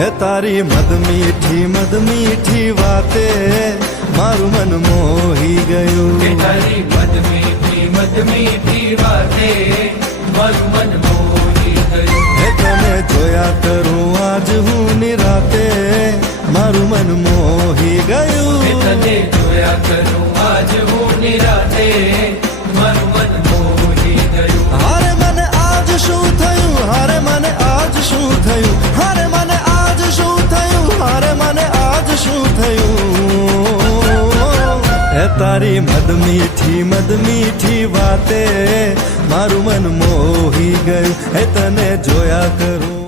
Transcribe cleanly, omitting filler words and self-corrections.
એ તારી મદ મીઠી વાતે મારું મન મોહી ગયું. તારી મદ મીઠી વાતે મારું મન મોહી ગયું. એ તને જોયા કરું આજ હું નિરાતે મારું મન મોહી ગયું. તને જોયા કરું આજ હું નિરાતે મારું મન મોહી ગયું. હારે મને આજ શું થયું, હારે મને આજ શું થયું, હારે મને આજ શું થયું, હારે મને આજ શું થયું. એ તારી મદ મીઠી વાતે મારું મન મોહી ગયું. એ તને જોયા કરું